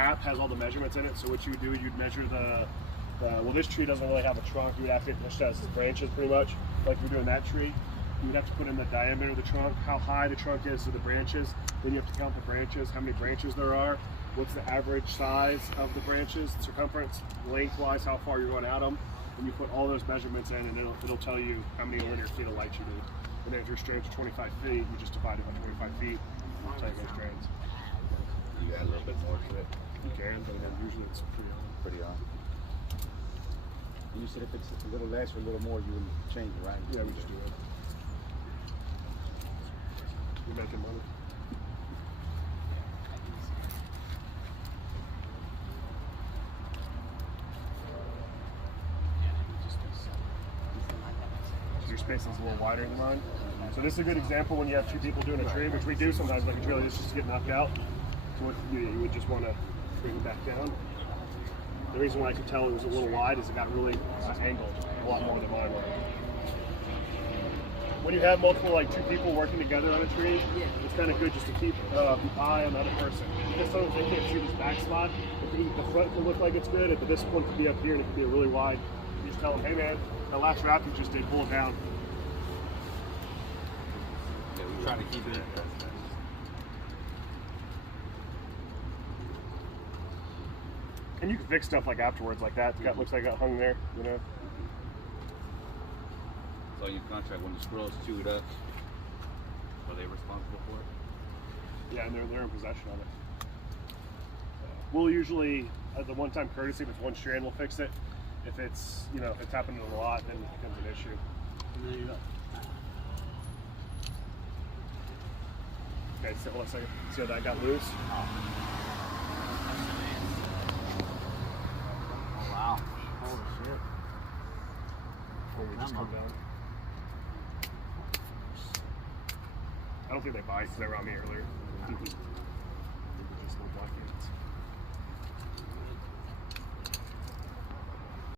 app has all the measurements in it. So what you would do, you'd measure well, this tree doesn't really have a trunk. You would have to just has branches pretty much, like we're doing that tree. You would have to put in the diameter of the trunk, how high the trunk is to the branches. Then you have to count the branches, how many branches there are, what's the average size of the branches, circumference, lengthwise, how far you're going out them. And you put all those measurements in, and it'll tell you how many linear feet of light you need. And then if your strands are 25 feet, you just divide it by 25 feet, and it'll tell you those strands. You add a little bit more to it. You can, but then usually it's pretty on. And you said if it's a little less or a little more, you would change it, right? Yeah, we just do it. You're making money. Your space is a little wider than mine. So this is a good example when you have two people doing a tree, which we do sometimes, like a tree like this just get knocked out. So what you would just want to bring it back down. The reason why I could tell it was a little wide is it got really angled, a lot more than mine was. When you have multiple, like two people working together on a tree, it's kind of good just to keep the eye on the other person. Just so they can't see this back spot. The front can look like it's good, but this one could be up here and it could be really wide. You just tell them, hey man, that last wrap you just did, pull it down. Yeah, we try to keep it. And you can fix stuff like afterwards, like that. It looks like it got hung there, you know. So you contract when the squirrels chew it up, are they responsible for it? Yeah, and they're in possession of it. We'll usually, as a one-time courtesy, if it's one strand, we'll fix it. If it's, you know, if it's happening a lot, then it becomes an issue. There you go. Okay, so let's see how that got loose. Oh, wow. Holy shit. Before we just come down. I don't think they bite because they were on me earlier.